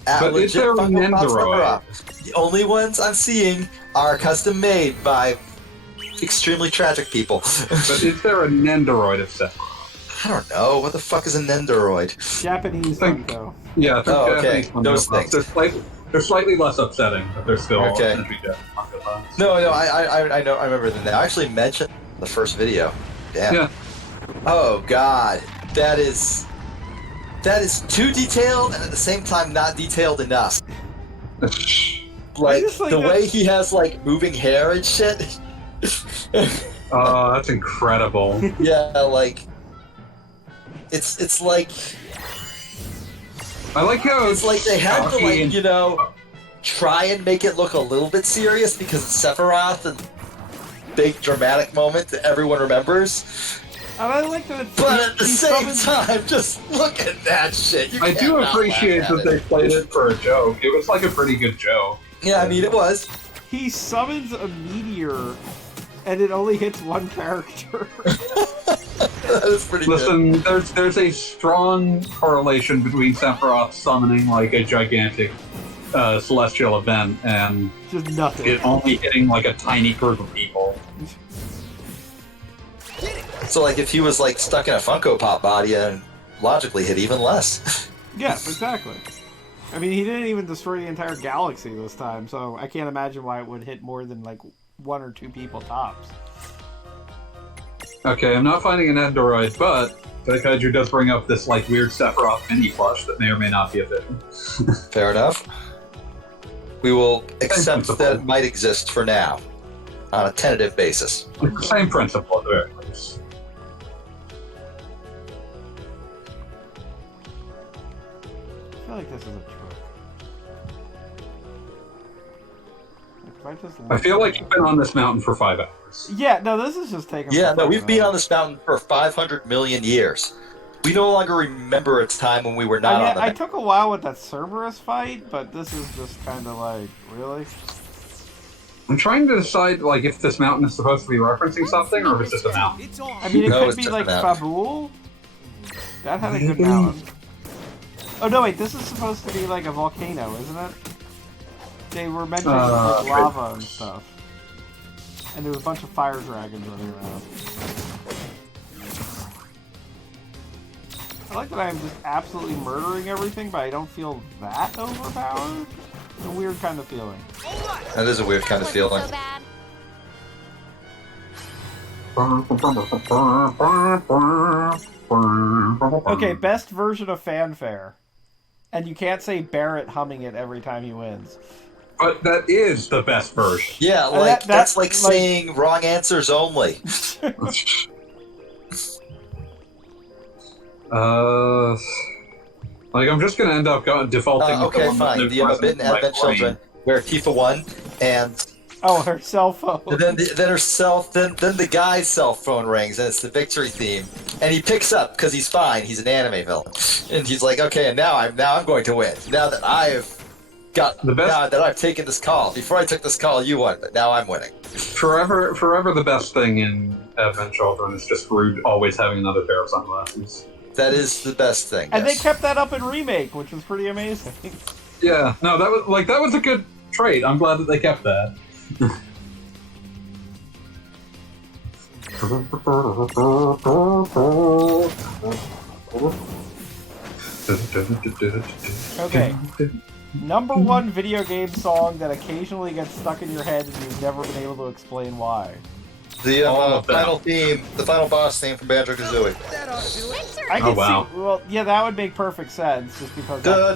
is legit there an Funko Pop Nendoroid? Sephiroth. The only ones I'm seeing are custom made by extremely tragic people. But is there a Nendoroid of Sephiroth? I don't know. What the fuck is a Nendoroid? Japanese Think- Funko. Yeah, I think Oh, okay. Japanese Those Funko Pops. things. They're slightly less upsetting, but they're still Okay. essentially Japanese Funko Pops. No, I know. I remember them now. I actually mentioned the first video. Damn. Yeah. Oh god, that is too detailed and at the same time not detailed enough. Like just like the that- way he has like moving hair and shit. Oh, that's incredible. Yeah, like it's like I like how it's like they had to cocky like and- try and make it look a little bit serious because it's Sephiroth and big dramatic moment that everyone remembers. And I like that. But at the he same summons- time, just look at that shit. You I do cannot laugh appreciate at that they played it for a joke. It was like a pretty good joke. Yeah, I mean it was. He summons a meteor, and it only hits one character. That is pretty good. Listen, there's a strong correlation between Sephiroth summoning like a gigantic celestial event and Just nothing. it only hitting like a tiny group of people. So like if he was like stuck in a Funko Pop body and logically hit even less. Yes, exactly. I mean, he didn't even destroy the entire galaxy this time, so I can't imagine why it would hit more than like one or two people tops. Okay, I'm not finding an Nendoroid, but Daikaiju does bring up this like weird Sephiroth mini plush that may or may not be efficient. Fair enough. We will accept principle. that it might exist for now. On a tentative basis. It's the same principle at the very least. I feel like this is a trick. Like, if I just I feel like you've been on this mountain for 5 hours. Yeah, no, this is just taking. Yeah, no, we've been on this. this mountain for 500 million years. We no longer remember a time when we were not on the I mountain. took a while with that Cerberus fight, but this is just kind of like, really? I'm trying to decide like if this mountain is supposed to be referencing something or if it's just a mountain. It's on. I mean, it No, could it's be just like a mountain. Fabul. That had a good Maybe. mountain. Oh no, wait, this is supposed to be like a volcano, isn't it? They were mentioning like lava and stuff. And there was a bunch of fire dragons running around. I like that I'm just absolutely murdering everything, but I don't feel that overpowered. It's a weird kind of feeling. That is a weird kind of That feeling. wasn't so bad. Okay, best version of fanfare. And you can't say Barrett humming it every time he wins. But that is the best version. Yeah, like that's like saying wrong answers only. Like I'm just gonna end up defaulting. Okay, fine. The Advent Children, where Tifa won, and her cell phone. And then her then the guy's cell phone rings, and it's the victory theme, and he picks up because he's fine. He's an anime villain, and he's like, okay, and now I'm going to win. Now that I've now that I've taken this call. Before I took this call, you won, but now I'm winning. Forever, the best thing in Advent Children is just Rude always having another pair of sunglasses. That is the best thing. And they kept that up in Remake, which was pretty amazing. Yeah, no, that was a good trait. I'm glad that they kept that. Okay. Number one video game song that occasionally gets stuck in your head and you've never been able to explain why. The final theme, the final boss theme from Banjo-Kazooie. I can see. Well, yeah, that would make perfect sense, just because. No,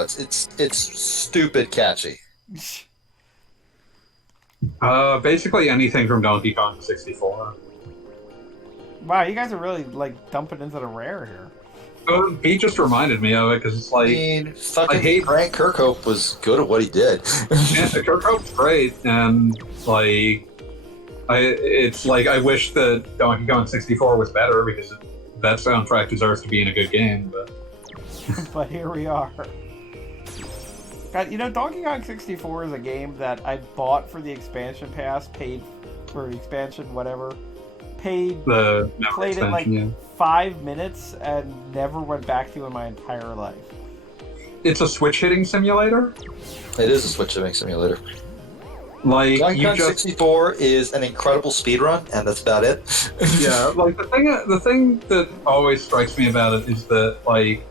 it's stupid catchy. Basically anything from Donkey Kong 64. Wow, you guys are really like dumping into the rare here. He just reminded me of it because it's like. I hate Frank Kirkhope was good at what he did. Yeah, Kirkhope's great, and like, I wish that Donkey Kong 64 was better because that soundtrack deserves to be in a good game. But but here we are. God, Donkey Kong 64 is a game that I bought for the expansion pass, paid for expansion, whatever. Played it like 5 minutes and never went back to in my entire life. It's a switch hitting simulator? It is a switch hitting simulator. Like Donkey Kong 64 is an incredible speedrun, and that's about it. Yeah, like the thing that always strikes me about it is that like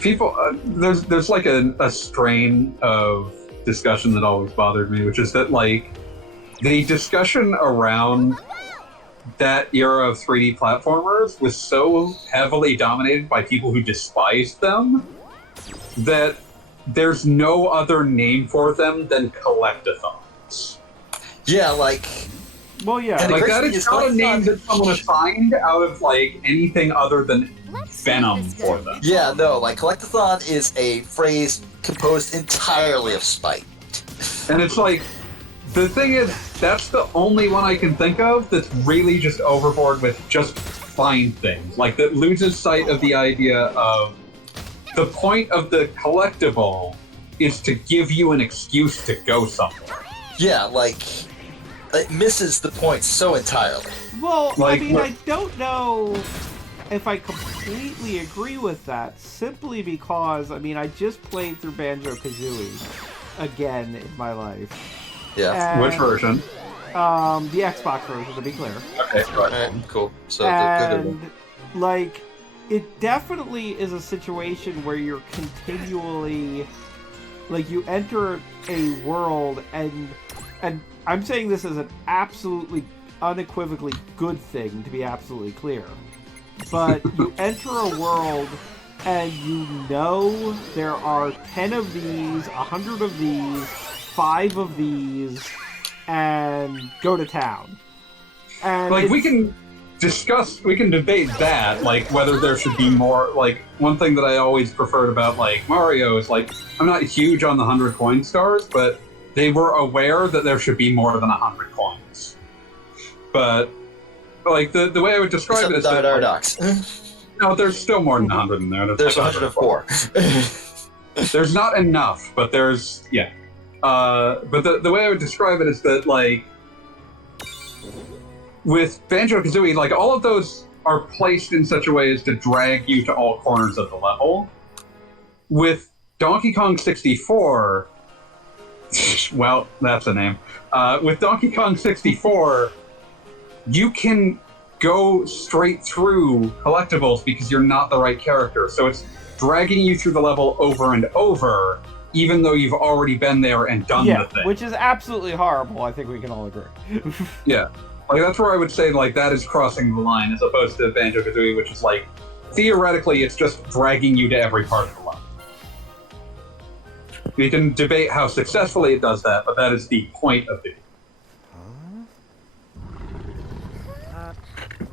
people there's like a strain of discussion that always bothered me, which is that like the discussion around that era of 3D platformers was so heavily dominated by people who despised them that there's no other name for them than collectathons. Yeah, like... Well, yeah. And like, that is not a name that someone assigned out of, like, anything other than venom for them. Yeah, no, like, collectathon is a phrase composed entirely of spite. And it's like... The thing is, that's the only one I can think of that's really just overboard with just fine things. Like, that loses sight of the idea of the point of the collectible is to give you an excuse to go somewhere. Yeah, like, it misses the point so entirely. Well, like, I don't know if I completely agree with that, simply because, I just played through Banjo-Kazooie again in my life. Yeah. And, which version? The Xbox version, to be clear. Okay, right. Cool. So, like, it definitely is a situation where you're continually, like, you enter a world, and I'm saying this as an absolutely, unequivocally good thing, to be absolutely clear. But you enter a world, and there are 10 of these, 100 of these, 5 of these, and go to town. And like, we can debate that, like, whether there should be more, like, one thing that I always preferred about, like, Mario is, like, I'm not huge on the 100 coin stars, but they were aware that there should be more than 100 coins. But, like, the way I would describe it is that, no, there's still more than 100 in there. There's 104. There's not enough, but there's, yeah. But the way I would describe it is that, like, with Banjo-Kazooie, like, all of those are placed in such a way as to drag you to all corners of the level. With Donkey Kong 64, well, that's a name. With Donkey Kong 64, you can go straight through collectibles because you're not the right character. So it's dragging you through the level over and over, even though you've already been there and done the thing. Which is absolutely horrible, I think we can all agree. Yeah. Like, that's where I would say, like, that is crossing the line, as opposed to Banjo-Kazooie, which is, like, theoretically, it's just dragging you to every part of the level. We can debate how successfully it does that, but that is the point of it.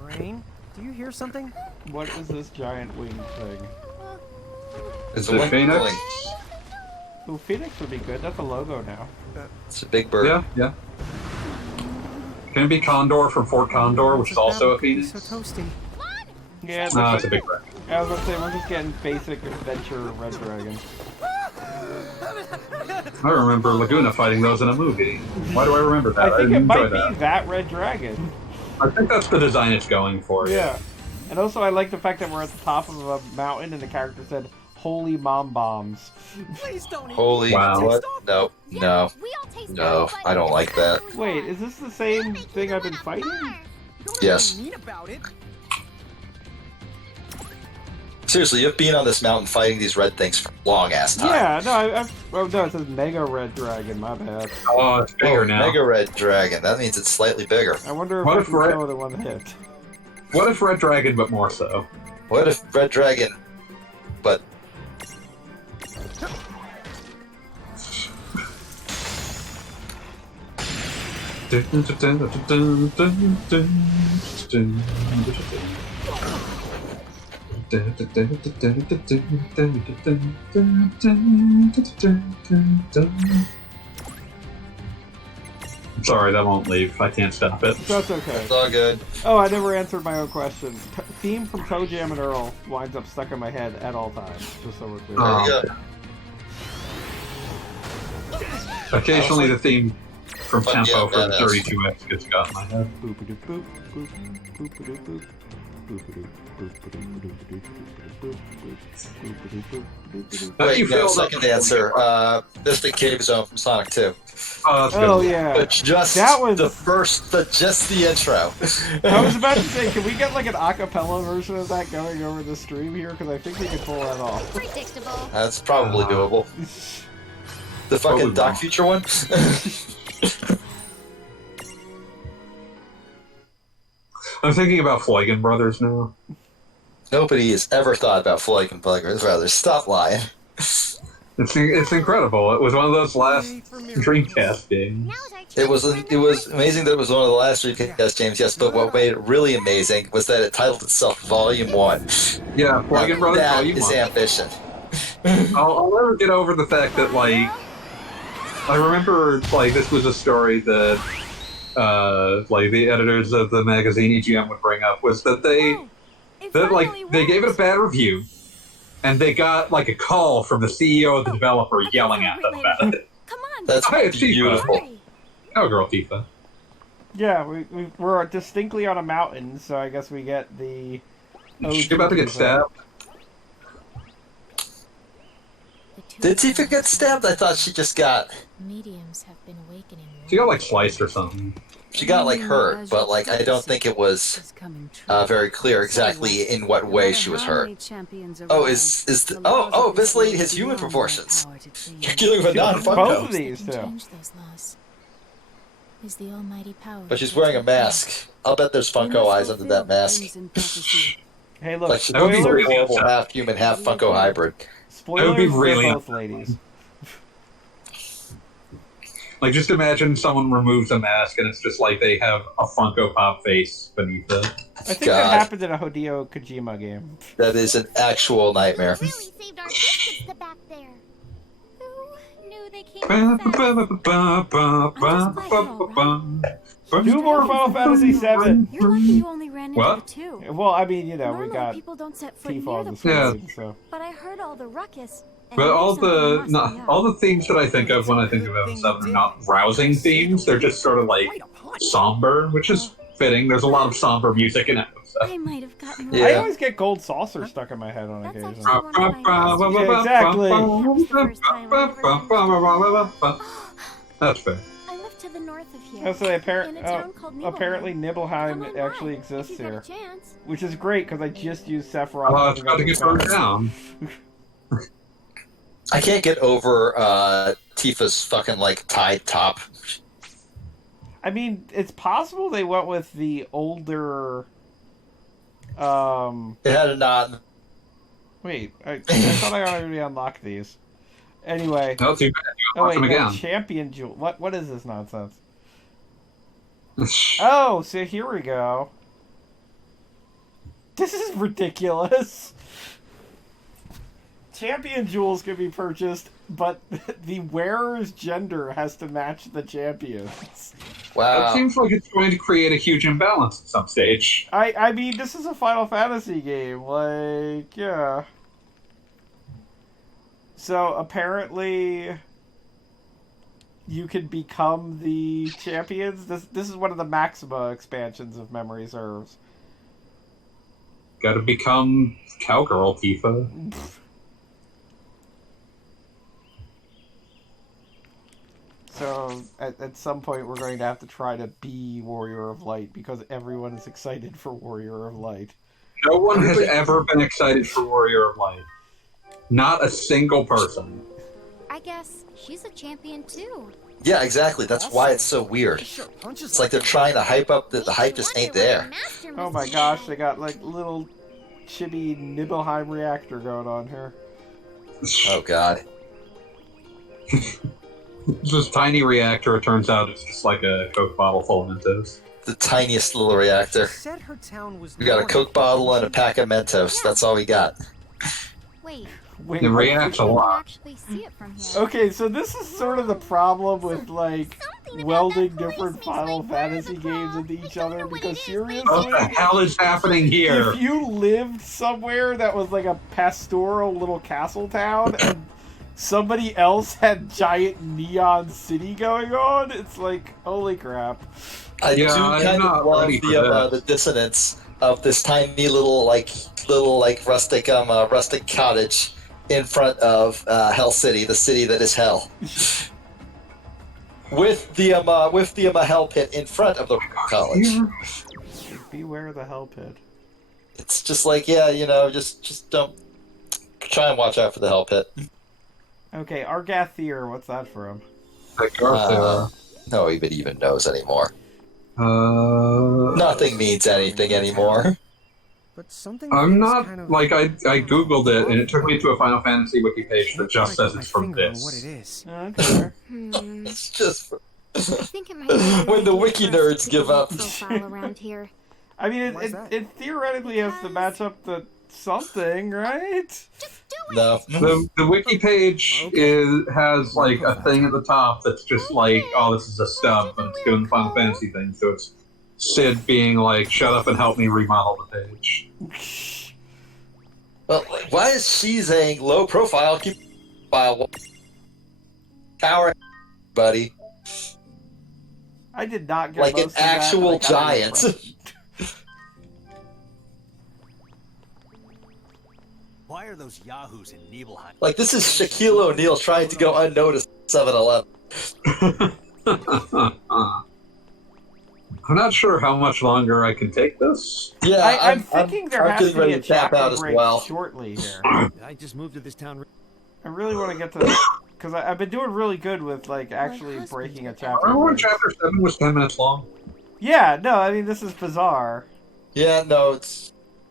Rain, do you hear something? What is this giant wing thing? It's The a Phoenix? wing. Ooh, Phoenix would be good. That's a logo now. It's a big bird. Yeah. Can it be Condor from Fort Condor, which is also a Phoenix? So toasty. Yeah, No, it's a big bird. I was gonna say, we're just getting basic adventure Red Dragon. I remember Laguna fighting those in a movie. Why do I remember that? I think it didn't might enjoy be that Red Dragon. I think that's the design it's going for. Yeah. And also, I like the fact that we're at the top of a mountain and the character said, "Holy mom bombs." Please don't eat. Holy Wow. what? No, Yeah, no, we all taste no, it, but I don't like that. Wait, is this the same thing I've been fighting? Don't Yes. mean about it. Seriously, you've been on this mountain fighting these red things for a long ass time. Yeah, no, oh no, it says Mega Red Dragon, my bad. Oh, it's bigger now. Mega Red Dragon. That means it's slightly bigger. I wonder if What I if can Red- kill it in one hit. What if Red Dragon, but more so? What if Red Dragon, but Sorry, that won't leave. I can't stop it. That's okay. it's all good. Oh, I never answered my own question. Theme from Toe Jam and Earl winds up stuck in my head at all times, just so we're clear. There you go. Occasionally, the theme from But Tempo yeah, from badass. 32X gets got in my head. Boop-a-doop boop, boop, boop-a-doop boop, boop-a-doop, boop-a-doop, boop-a-doop, boop-a-doop, boop-a-doop. How do Wait, you no, feel second about- answer. Mystic Cave Zone from Sonic 2. Oh, that's good. Oh yeah. But just That was- just the intro. I was about to say, can we get like an acapella version of that going over the stream here? Because I think we could pull that off. Predictable. That's probably doable. The fucking Totally Doc wrong. Future one? I'm thinking about Flygon Brothers now. Nobody has ever thought about Flygon Brothers. Stop lying. It's incredible. It was one of those last Dreamcast games. Now's our chance. It was amazing that it was one of the last Dreamcast games, yes, but what made it really amazing was that it titled itself Volume 1. Yeah, Flygon Brothers That Volume is 1. ambition. I'll never get over the fact that, like, I remember, like, this was a story that, like, the editors of the magazine EGM would bring up, was that they gave it a bad review, and they got, like, a call from the CEO of the developer yelling at them about it. Come on. That's Hey, it's beautiful. Hurry. Oh, girl, Tifa. Yeah, we're distinctly on a mountain, so I guess we get the. She's about to get stabbed. The two Did Tifa get stabbed? I thought she just got... mediums have been awakening. She got, like, sliced or something. She got, like, hurt, but, like, I don't think it was very clear exactly in what way she was hurt. Oh, this lady has human proportions. You're dealing with a Both of non-Funko. these two. Change those laws. Is the almighty power. But she's wearing a mask. I'll bet there's Funko eyes under that mask. Hey, look, Like, she's That would be a really horrible upset. half human, half Funko hybrid. spoilers That would be for really both ladies. Like, just imagine someone removes a mask and it's just like they have a Funko Pop face beneath it. I think God. that happened in a Hideo Kojima game. That is an actual nightmare. Really saved our biscuits to back there. Who knew they came Do more Final Fantasy VII. You're lucky you only ran into What? the two. Well, I mean, you know, we Normally got people don't set foot Tifa near on the the place. Yeah. screen, so. But I heard all the ruckus. and But I knew all the something must be up. all the themes that I think of when I think of Evan 7 are not rousing themes. They're just sort of like somber, which is fitting. There's a lot of somber music in Evan 7. I might have gotten Yeah. I always get Gold Saucer stuck in my head on That's occasion. actually That's fair. I live to the north of here. Oh, so they in a town called Nibelheim. apparently Come Nibelheim on actually by, exists if you get here. a chance. Which is great, because I just used Sephiroth. Oh, it's about to get burned down. I can't get over Tifa's fucking, like, tied top. I mean, it's possible they went with the older It had a knot. Wait, I thought I already unlocked these. Anyway. No, too bad. You Oh unlock wait, them no, again. champion jewel. What is this nonsense? Oh, so here we go. This is ridiculous. Champion jewels can be purchased, but the wearer's gender has to match the champion's. Wow. That seems like it's going to create a huge imbalance at some stage. I mean, this is a Final Fantasy game. Like, yeah. So, apparently, you can become the champions. This is one of the Maxima expansions of Memory Serves. Gotta become Cowgirl, Tifa. So, at some point, we're going to have to try to be Warrior of Light, because everyone is excited for Warrior of Light. No one has ever been excited for Warrior of Light. Not a single person. I guess she's a champion too. Yeah, exactly. That's why it's so weird. It's like they're trying to hype up the hype just ain't there. Oh my gosh, they got like little chibi Nibelheim reactor going on here. Oh god. This tiny reactor, it turns out it's just like a Coke bottle full of Mentos. The tiniest little reactor. Said her town was We got a Coke bottle and a pack of Mentos. That's all we got. Wait, Wait, It reacts a you can lot. actually see it from here. okay, so this is sort of the problem with like Something about welding that place different makes Final my blood Fantasy games crawl. into I each don't other, know what because it is, seriously, What the hell is happening here? if you lived somewhere that was like a pastoral little castle town and somebody else had giant neon city going on, it's like, holy crap. I Yeah, do I'm kind not of love ready for the dissonance of this tiny little rustic cottage in front of Hell City, the city that is hell. with the hell pit in front of the college. Beware the hell pit. It's just like, yeah, just don't try and watch out for the hell pit. Okay, Argathier, what's that from? Like Garth, Nobody even knows anymore. uh, Nothing means anything anymore. But something I'm feels not kind of like I googled it and it took me to a Final Fantasy wiki page that just Can't says put it's my from finger on what it this. is. Okay. It's just I think it might be a good when the idea wiki for us nerds to give create a up. profile around here. I mean, Why is that? it theoretically has to match up to something, right? Just do it. No. The wiki page has like a thing at the top that's just like, oh, this is a stub, but it's doing the Final Fantasy thing. So it's Sid being like, shut up and help me remodel the page. Well, why is she saying low profile? Keep file tower, buddy. I did not get Like most an of that, actual but I got the giant. impression. Why are those yahoos in Nibelheim? Like this is Shaquille O'Neal trying to go unnoticed at 7-Eleven. I'm not sure how much longer I can take this. Yeah, I'm thinking there I'm has getting to be ready a to tap chapter out as break well. shortly here. I just moved to this town. I really want to get to because I've been doing really good with like actually breaking a chapter. Remember when break. Chapter 7 was 10 minutes long? Yeah, no, I mean this is bizarre. Yeah, no,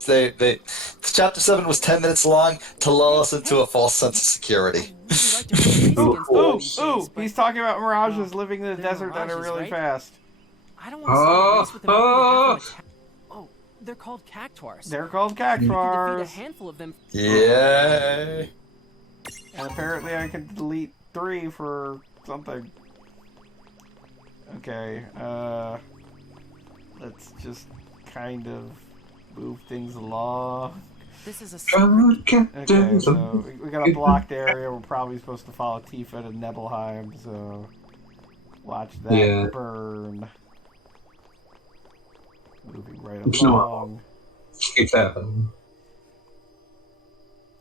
Chapter 7 was 10 minutes long to lull us into a false sense of security. Ooh, he's talking about mirages living in the desert that are mirages, really right? fast. I don't want to race with them. Oh, they're called cactuars. They're called You can defeat a cactuars. handful of them. Yay! And apparently I can delete 3 for something. Okay, let's just kind of move things along. This is a secret. Okay, so we got a blocked area. We're probably supposed to follow Tifa to Nibelheim, so watch that burn. Moving right along. It's happening.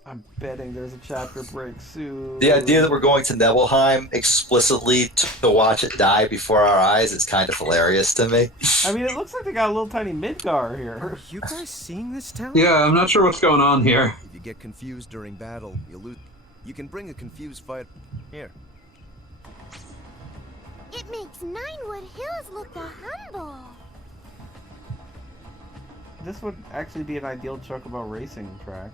I'm betting there's a chapter break soon. The idea that we're going to Nibelheim explicitly to watch it die before our eyes is kind of hilarious to me. I mean, it looks like they got a little tiny Midgar here. Are you guys seeing this town? Yeah, I'm not sure what's going on here. If you get confused during battle, you'll lose. You can bring a confused fighter here. It makes Ninewood Hills look the humble. This would actually be an ideal chocobo racing track.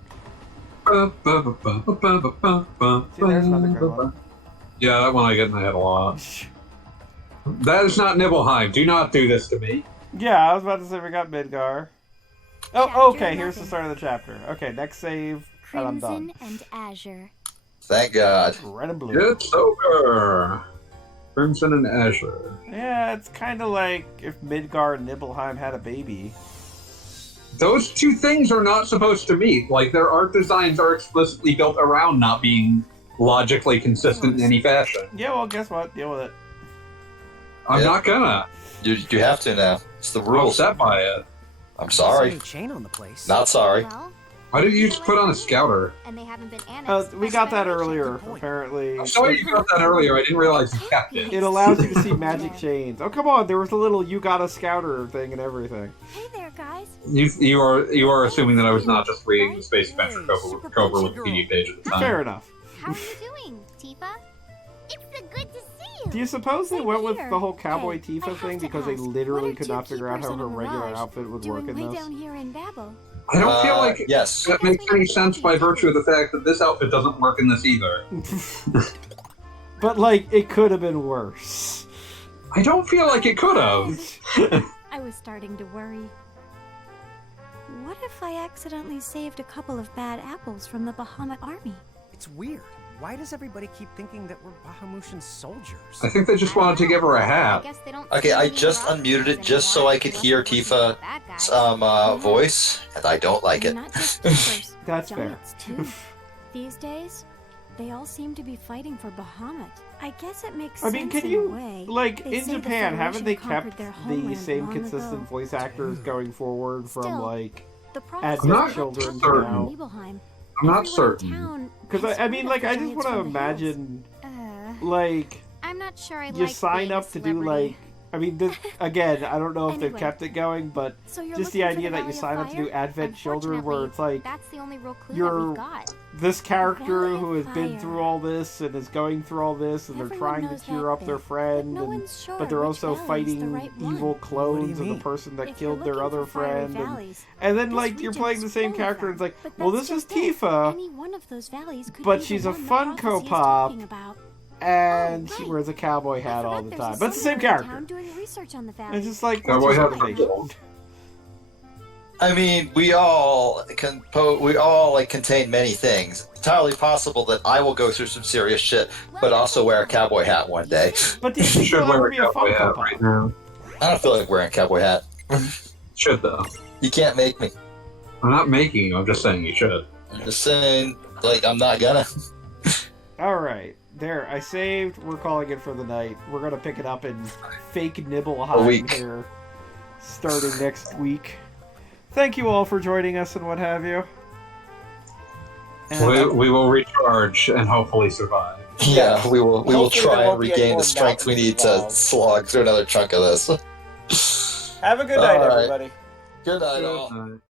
See, there's another good one. Yeah, that one I get in the head a lot. That is not Nibelheim. Do not do this to me. Yeah, I was about to say we got Midgar. Oh, okay, here's the start of the chapter. Okay, next save, and I'm done. Crimson and Azure. Thank God. Red and blue. It's over. Crimson and Azure. Yeah, it's kind of like if Midgar and Nibelheim had a baby. Those two things are not supposed to meet. Like, their art designs are explicitly built around not being logically consistent in any fashion. Yeah, well, guess what? Deal with it. I'm not gonna. You have to now. It's the I'm rules. upset by it. I'm sorry. There's a chain on the place. Not sorry. Well, Why did you just put on a scouter? and they haven't been annexed. We got that earlier, apparently. I saw you got that earlier. I didn't realize you kept it. It allows you to see magic chains. Oh, come on, there was a little you got a scouter thing and everything. Hey there, guys. You are assuming that I was not just reading the Space Adventure Cobra Wikipedia page at the time. Fair enough. How are you doing, Tifa? It's so good to see you. Do you suppose they Same went with here. the whole Cowboy Hey, I Tifa have thing to because they ask, literally what are could two not figure out keepers how in her a regular mirage outfit would work doing in way this? down here in Babel? I don't feel like Yes. that makes any sense by virtue of the fact that this outfit doesn't work in this either. But, like, it could have been worse. I don't feel like it could have. I was starting to worry. What if I accidentally saved a couple of bad apples from the Bahamut army? It's weird. Why does everybody keep thinking that we're Bahamutian soldiers? I think they just wanted to give her a I hat. guess they don't Okay, see I me just around unmuted it just so anymore I could unless hear they're working with Tifa's the bad guys. voice, and I don't like it. Not just keepers, That's fair. giants too. These days, they all seem to be fighting for Bahamut. I guess it makes I sense mean, can in you, a way. like, They in say the Japan, haven't they Federation kept conquered their the homeland same long consistent ago. voice actors going forward from, Still, like, The Advent not children certain. now? Nibelheim. I'm not Everyone in certain. town Because, has I mean, heard like, of I the just giants want to from the hills. imagine, like, I'm not sure I you like sign being up a to do, celebrity. like, I mean, this, again, I don't know if they've Anyway, kept it going, but So you're just the looking for idea that you Valley of sign up to do Fire? Advent Children where it's like, That's the only real clue you're- that we've got. this character Valley who of has been Fire. through all this and is going through all this and they're Everyone trying to knows cheer that up their bit, friend, no and, one's sure but they're which also valley is the fighting right evil one. clones of the mean? person that If you're killed their looking other for fiery friend. valleys, And then, this like, you're region's playing the same full of character, them. and it's like, But well, that's this is just it. Tifa, Any one of those valleys could but be she's the a one the Funko prophecy is Pop, talking about. and Oh, she right. wears a cowboy hat I all forgot the there's time. a But it's the same summoner in character. town doing research on the And valleys. it's just like, Cowboy what's your hat motivation? cool. I mean, we all like contain many things. Entirely possible that I will go through some serious shit, but also wear a cowboy hat one day. But these You people should wear ever a be a cowboy Funko hat Pop? right now. I don't feel like wearing a cowboy hat. Should though. You can't make me. I'm not making you. I'm just saying you should. I'm just saying, like, I'm not gonna. Alright, there, I saved, we're calling it for the night. We're gonna pick it up in fake A Nibelheim week. here, starting next week. Thank you all for joining us and what have you. And We will recharge and hopefully survive. Yeah, we will Hopefully try there and won't be any regain more the strength we mountains need to involved. slog through another chunk of this. Have a good night, All right. everybody. Good night, all. Good night.